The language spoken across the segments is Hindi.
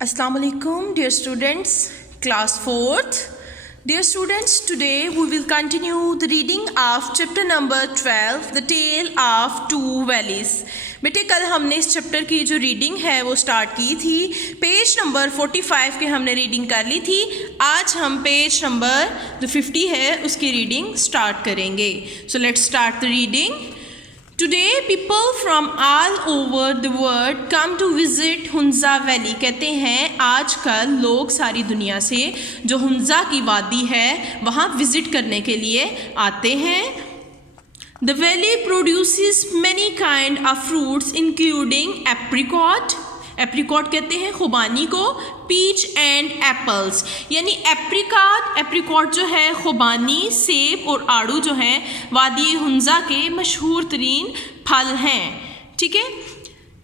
Assalamu alaikum, dear students, class 4th. Dear students, today we will continue the reading of chapter number 12, The Tale of Two Valleys. बेटे कल हमने इस चैप्टर की जो रीडिंग है वो स्टार्ट की थी, पेज नंबर 45 की हमने रीडिंग कर ली थी। आज हम पेज नंबर जो 50 है उसकी रीडिंग स्टार्ट करेंगे। So let's start the reading. Today people from all over the world come to visit Hunza valley. कहते हैं आजकल लोग सारी दुनिया से जो हुंजा की वादी है वहाँ विज़िट करने के लिए आते हैं। The valley produces many kind of fruits including apricot। Apricot कहते हैं खुबानी को, पीच एंड एप्पल्स, यानी एप्रिकॉट जो है खुबानी, सेब और आड़ू जो हैं वादी हुंजा के मशहूर तरीन फल हैं। ठीक है,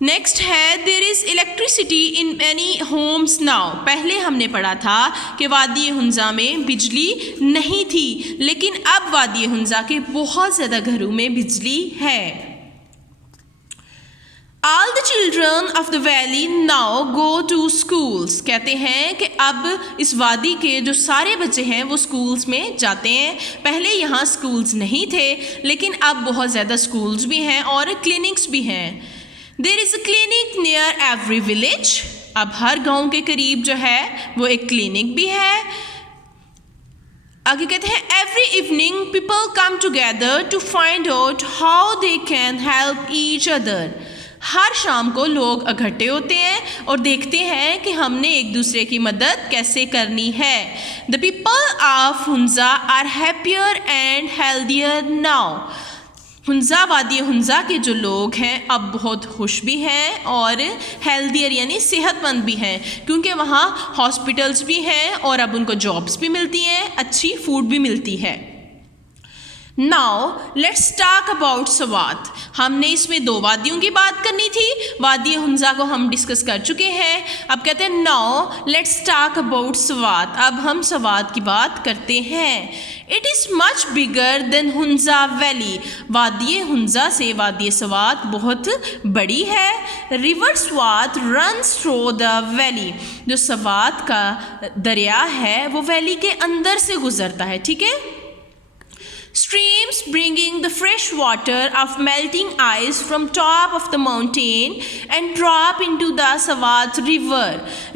नेक्स्ट है there is electricity in many homes now. पहले हमने पढ़ा था कि वादी हुंजा में बिजली नहीं थी, लेकिन अब वादी हुंजा के बहुत ज़्यादा घरों में बिजली है। All the children of the valley now go to schools। कहते हैं कि अब इस वादी के जो सारे बच्चे हैं वो स्कूल्स में जाते हैं। पहले यहाँ स्कूल्स नहीं थे, लेकिन अब बहुत ज़्यादा स्कूल्स भी हैं और क्लिनिक्स भी हैं। There is a clinic near every village। अब हर गांव के करीब जो है वो एक क्लिनिक भी है। आगे कहते हैं every evening people come together to find out how they can help each other। हर शाम को लोग इकट्ठे होते हैं और देखते हैं कि हमने एक दूसरे की मदद कैसे करनी है। The people of Hunza are happier and healthier now. Hunza वादी हुंजा के जो लोग हैं अब बहुत खुश भी हैं और हेल्दियर यानी सेहतमंद भी हैं, क्योंकि वहाँ हॉस्पिटल्स भी हैं और अब उनको जॉब्स भी मिलती हैं, अच्छी फूड भी मिलती है। Now let's talk about Swat. हमने इसमें दो वादियों की बात करनी थी, वादी हुंजा को हम डिस्कस कर चुके हैं। अब कहते हैं now let's talk about Swat. अब हम सवात की बात करते हैं। It is much bigger than Hunza valley. वादी हुंजा से वादी सवात बहुत बड़ी है। River Swat runs through the valley. जो सवात का दरिया है वो वैली के अंदर से गुजरता है। ठीक है, streams bringing the fresh water of melting ice from top of the mountain and drop into the Swat river।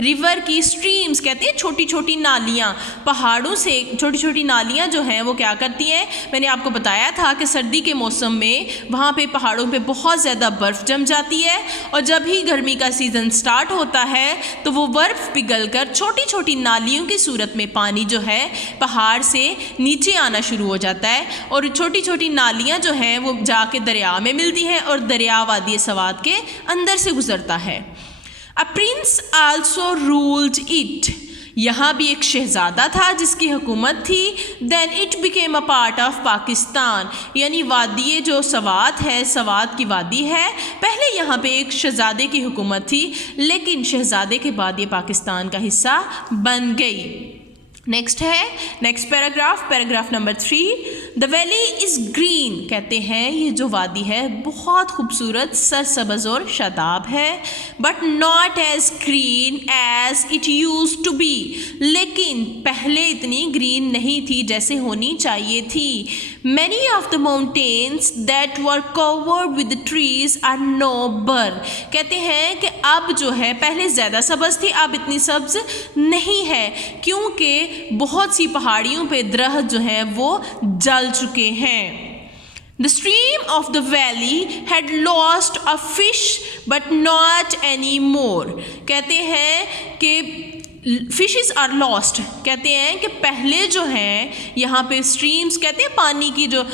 river की streams कहते हैं छोटी छोटी नालियाँ, पहाड़ों से छोटी छोटी नालियाँ जो हैं वो क्या करती हैं, मैंने आपको बताया था कि सर्दी के मौसम में वहाँ पे पहाड़ों पे बहुत ज़्यादा बर्फ़ जम जाती है और जब ही गर्मी का सीज़न स्टार्ट होता है तो वो बर्फ़ पिघल कर छोटी छोटी नालियों की सूरत में पानी जो है पहाड़ से नीचे आना शुरू हो जाता है और छोटी छोटी नालियाँ जो हैं वो जाके दरिया में मिलती हैं और दरिया वादी सवात के अंदर से गुजरता है। A prince also ruled it. यहाँ भी एक शहज़ादा था जिसकी हुकूमत थी। Then it became a part of Pakistan. यानी वादी जो सवात है, सवात की वादी है, पहले यहाँ पे एक शहज़ादे की हुकूमत थी, लेकिन शहज़ादे के बाद ये पाकिस्तान का हिस्सा बन गई। नेक्स्ट है next paragraph number 3। The valley is green. कहते हैं ये जो वादी है बहुत खूबसूरत, सरसब्ज़ और शादाब है। But not as green as it use to be. लेकिन पहले इतनी ग्रीन नहीं थी जैसे होनी चाहिए थी। Many of the mountains that were covered with trees are now bare. कहते हैं कि अब जो है पहले ज़्यादा सब्ज़ थी, अब इतनी सब्ज़ नहीं है, क्योंकि बहुत सी पहाड़ियों पे दरख्त जो हैं वो जल चुके हैं। The stream of the valley had lost a fish but not anymore। कहते हैं कि फिशेस आर लॉस्ट। कहते हैं कि पहले जो हैं यहाँ पे स्ट्रीम्स कहते हैं पानी की जो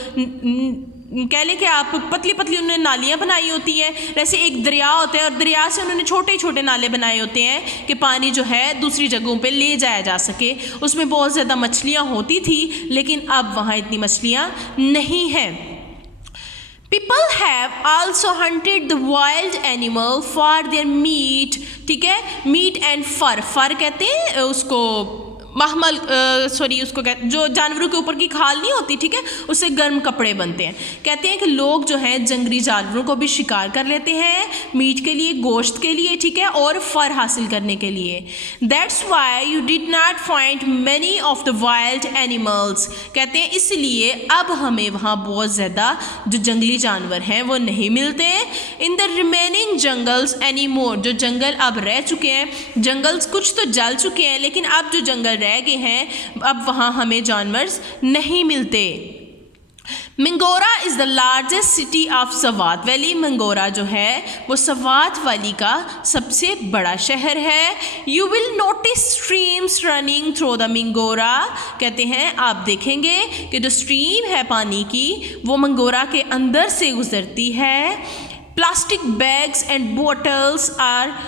कह लें कि आप पतली पतली उन्होंने नालियाँ बनाई होती हैं, वैसे एक दरिया होता है और दरिया से उन्होंने छोटे छोटे नाले बनाए होते हैं कि पानी जो है दूसरी जगहों पे ले जाया जा सके। उसमें बहुत ज़्यादा मछलियाँ होती थी, लेकिन अब वहाँ इतनी मछलियाँ नहीं हैं। People have also hunted the wild animal for their meat। ठीक है, मीट एंड फर कहते हैं उसको महमल सॉरी उसको कहते जो जानवरों के ऊपर की खाल नहीं होती, ठीक है, उससे गर्म कपड़े बनते हैं। कहते हैं कि लोग जो हैं जंगली जानवरों को भी शिकार कर लेते हैं मीट के लिए, गोश्त के लिए, ठीक है, और फर हासिल करने के लिए। That's why you did not find many of the wild animals. कहते हैं इसलिए अब हमें वहाँ बहुत ज़्यादा जो जंगली जानवर हैं वो नहीं मिलते in the remaining jungles any more. जो जंगल अब रह चुके हैं, जंगल्स कुछ तो जल चुके हैं लेकिन अब जो जंगल रह गए हैं अब वहाँ हमें जानवर नहीं मिलते। Mingora is the largest city of Swat valley. Mingora जो है वो सवात वैली का सबसे बड़ा शहर है। You will notice streams running through the Mingora. कहते हैं आप देखेंगे कि जो स्ट्रीम है पानी की वो मंगोरा के अंदर से गुजरती है। Plastic bags and bottles are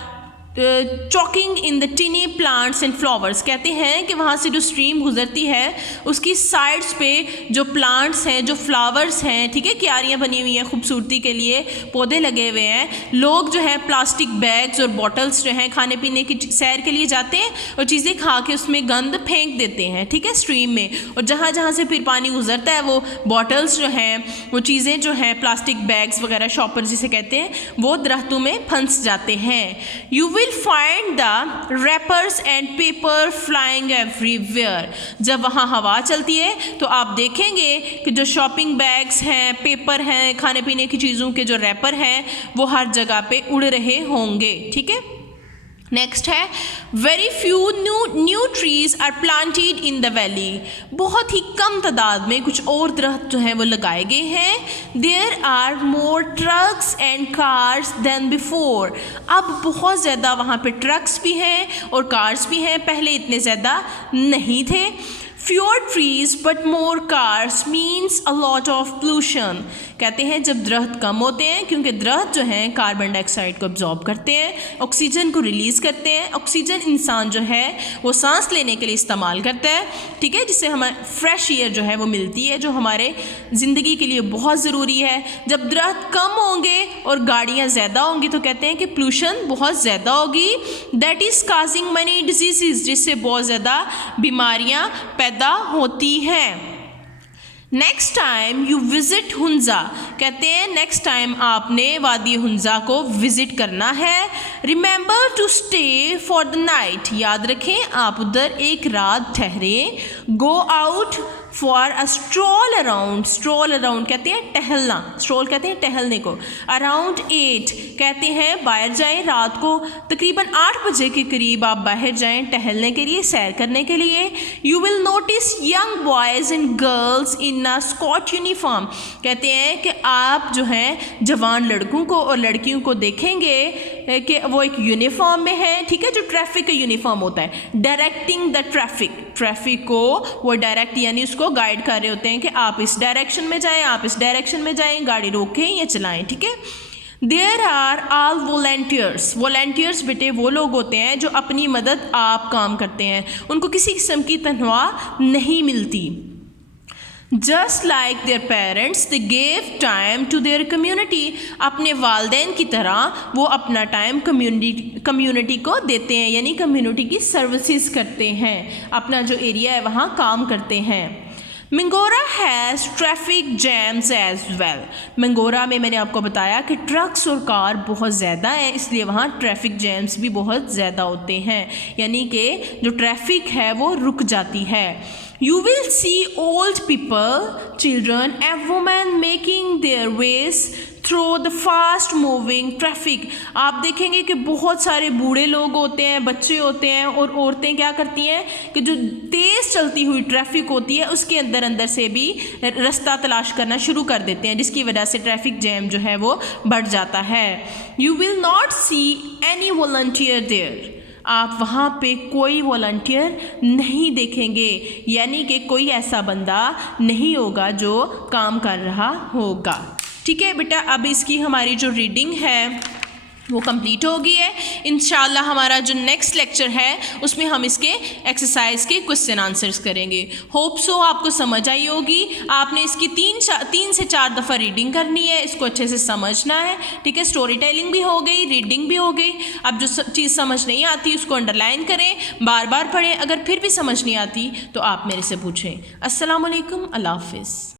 choking in the tiny plants and flowers. कहते हैं कि वहाँ से जो स्ट्रीम गुजरती है उसकी साइड्स पे जो प्लांट्स हैं, जो फ्लावर्स हैं, ठीक है, क्यारियाँ बनी हुई हैं खूबसूरती के लिए, पौधे लगे हुए हैं। लोग जो है प्लास्टिक बैग्स और बॉटल्स जो हैं खाने पीने की सैर के लिए जाते हैं और चीज़ें खा के उसमें गंद फेंक देते हैं, ठीक है, स्ट्रीम में। और जहाँ जहाँ से फिर पानी गुजरता है वो बॉटल्स जो हैं, वो चीज़ें जो हैं, प्लास्टिक बैग्स वगैरह, शॉपर जिसे कहते हैं, वो दरख्तों में फंस जाते हैं। You will find the wrappers and paper flying everywhere। जब वहाँ हवा चलती है तो आप देखेंगे कि जो शॉपिंग बैग्स हैं, पेपर हैं, खाने पीने की चीज़ों के जो रैपर हैं वो हर जगह पे उड़ रहे होंगे, ठीक है। नेक्स्ट है very few new trees are planted in the valley. बहुत ही कम तादाद में कुछ और दरख्त जो हैं वो लगाए गए हैं। There are more trucks and cars than before. अब बहुत ज़्यादा वहाँ पे ट्रक्स भी हैं और कार्स भी हैं, पहले इतने ज़्यादा नहीं थे। Fewer trees but more cars means a lot of pollution। कहते हैं जब दरख्त कम होते हैं, क्योंकि दरख्त जो हैं कार्बन डाइऑक्साइड को अब्जॉर्ब करते हैं, ऑक्सीजन को रिलीज़ करते हैं। ऑक्सीजन इंसान जो है वो सांस लेने के लिए इस्तेमाल करता है, ठीक है, जिससे हमें फ्रेश एयर जो है वो मिलती है, जो हमारे ज़िंदगी के लिए बहुत ज़रूरी है। जब दरख्त कम होंगे और गाड़ियाँ ज़्यादा होंगी तो कहते हैं कि पोल्यूशन बहुत ज़्यादा होगी। That is causing money disease, जिससे बहुत ज़्यादा बीमारियाँ पैदा होती हैं। Next time you visit Hunza. कहते हैं नेक्स्ट टाइम आपने वादी हुंजा को विज़िट करना है। Remember to stay for the night. याद रखें आप उधर एक रात ठहरें। Go out for a stroll around. Stroll around कहते हैं टहलना, स्ट्रोल कहते हैं टहलने को। अराउंड 8 कहते हैं बाहर जाएं, रात को तकरीबन 8 बजे के करीब आप बाहर जाएं टहलने के लिए, सैर करने के लिए। You will notice young boys and girls in a scout uniform. कहते हैं कि आप जो हैं जवान लड़कों को और लड़कियों को देखेंगे कि वो एक यूनिफॉर्म में है, ठीक है, जो ट्रैफिक का यूनिफॉर्म होता है। डायरेक्टिंग द ट्रैफिक को वो डायरेक्ट यानी उसको गाइड कर रहे होते हैं कि आप इस डायरेक्शन में जाएं, आप इस डायरेक्शन में जाएं, गाड़ी रोकें या चलाएं, ठीक है। There are all volunteers. Volunteers बेटे वो लोग होते हैं जो अपनी मदद आप काम करते हैं, उनको किसी किस्म की तनख्वाह नहीं मिलती। Just like their parents they gave time to their community. अपने वालदैन की तरह वो अपना टाइम कम्युनिटी को देते हैं, यानी कम्युनिटी की सर्विसेज करते हैं, अपना जो एरिया है वहाँ काम करते हैं। Mingora has traffic jams as well. Mingora में मैंने आपको बताया कि ट्रक्स और कार बहुत ज़्यादा हैं, इसलिए वहाँ ट्रैफिक जैम्स भी बहुत ज़्यादा होते हैं, यानी कि जो ट्रैफिक है वो रुक जाती है। You will see old people, children and women making their ways through the fast moving traffic। आप देखेंगे कि बहुत सारे बूढ़े लोग होते हैं, बच्चे होते हैं और औरतें क्या करती हैं कि जो तेज़ चलती हुई ट्रैफिक होती है उसके अंदर से भी रास्ता तलाश करना शुरू कर देते हैं, जिसकी वजह से ट्रैफिक जैम जो है वो बढ़ जाता है। You will not see any volunteer there। आप वहाँ पे कोई वॉलंटियर नहीं देखेंगे, यानी कि कोई ऐसा बंदा नहीं होगा जो काम कर रहा होगा, ठीक है बेटा। अब इसकी हमारी जो रीडिंग है वो कंप्लीट हो गई है। इंशाल्लाह हमारा जो नेक्स्ट लेक्चर है उसमें हम इसके एक्सरसाइज के क्वेश्चन आंसर्स करेंगे। होप सो आपको समझ आई होगी। आपने इसकी 3 से 4 दफ़ा रीडिंग करनी है, इसको अच्छे से समझना है, ठीक है। स्टोरी टेलिंग भी हो गई, रीडिंग भी हो गई। अब जो चीज़ समझ नहीं आती उसको अंडरलाइन करें, बार बार पढ़ें। अगर फिर भी समझ नहीं आती तो आप मेरे से पूछें। अस्सलाम वालेकुम, अल्लाह हाफ़िज़।